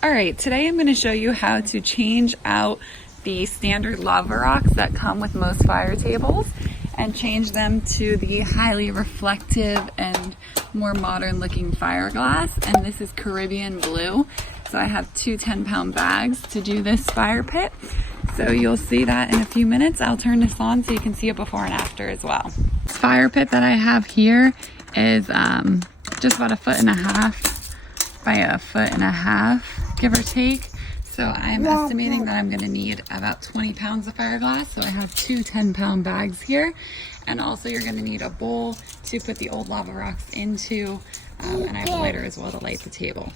All right, today I'm going to show you how to change out the standard lava rocks that come with most fire tables and change them to the highly reflective and more modern looking fiberglass. And this is Caribbean blue. So I have two 10-pound bags to do this fire pit. So you'll see that in a few minutes. I'll turn this on so you can see it before and after as well. This fire pit that I have here is just about 1.5 feet by 1.5 feet, give or take. So I'm estimating that I'm gonna need about 20 pounds of fiberglass. So I have two 10-pound bags here. And also you're gonna need a bowl to put the old lava rocks into, and I have a lighter as well to light the table.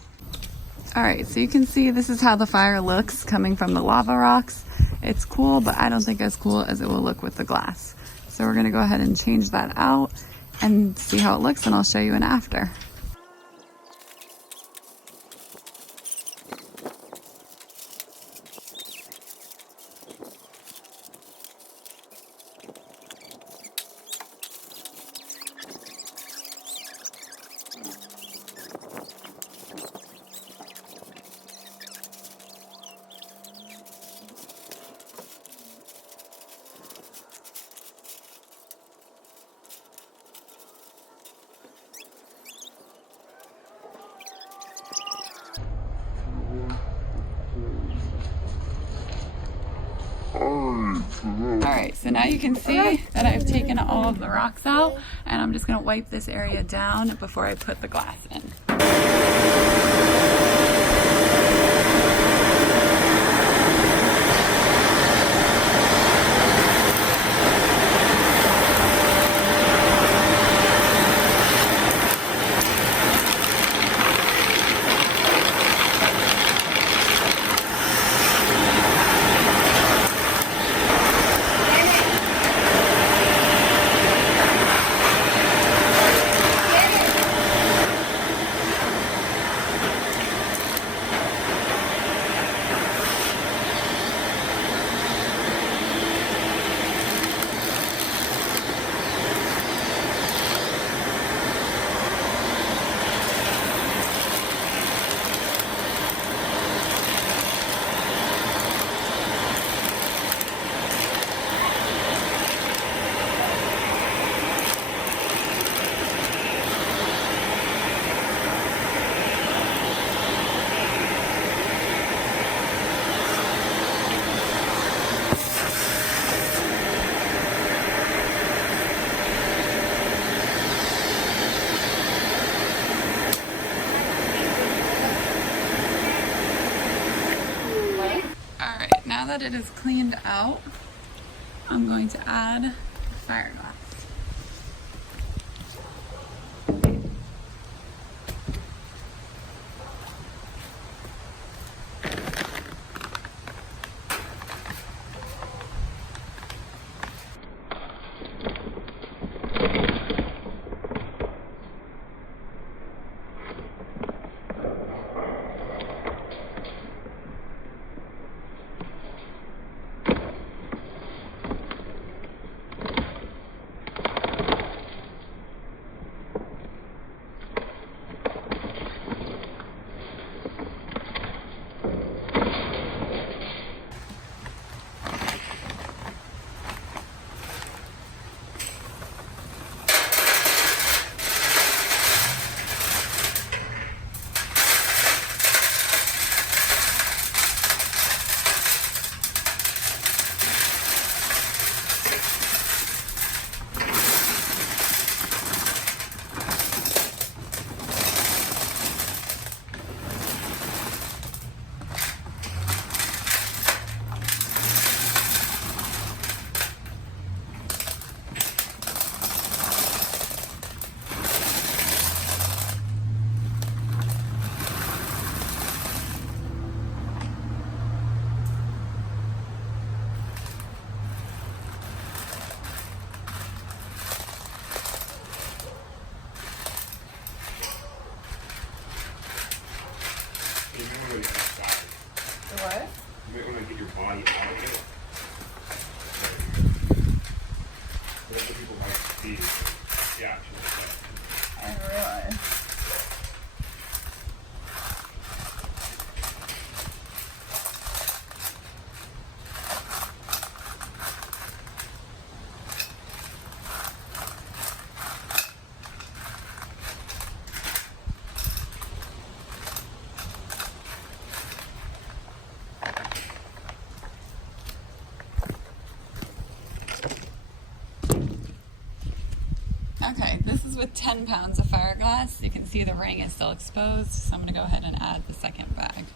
All right, so you can see this is how the fire looks coming from the lava rocks. It's cool, but I don't think as cool as it will look with the glass. So we're gonna go ahead and change that out and see how it looks, and I'll show you an after. Alright, so now you can see that I've taken all of the rocks out, and I'm just going to wipe this area down before I put the glass in. Now that it is cleaned out, I'm going to add fiberglass. What? You might want to get your body out of it. That's what people like to see. The actual stuff. I realize. with 10 pounds of fiberglass. You can see the ring is still exposed, so I'm going to go ahead and add the second bag.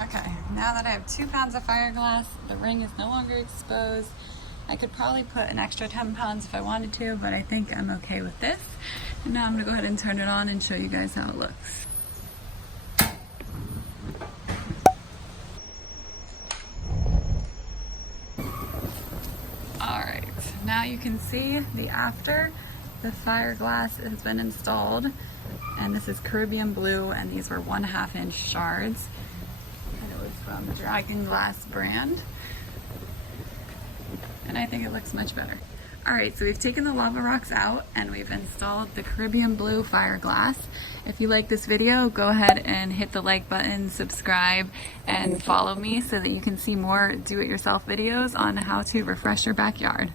Okay, now that I have 2 pounds of fiberglass, the ring is no longer exposed. I could probably put an extra 10 pounds if I wanted to, but I think I'm okay with this. And now I'm gonna go ahead and turn it on and show you guys how it looks. All right, now you can see the after. The fiberglass has been installed, and this is Caribbean blue, and these were 1/2 inch shards. And it was from the Dragon Glass brand. And I think it looks much better. All right, so we've taken the lava rocks out and we've installed the Caribbean blue fiberglass. If you like this video, go ahead and hit the like button, subscribe, and follow me so that you can see more do-it-yourself videos on how to refresh your backyard.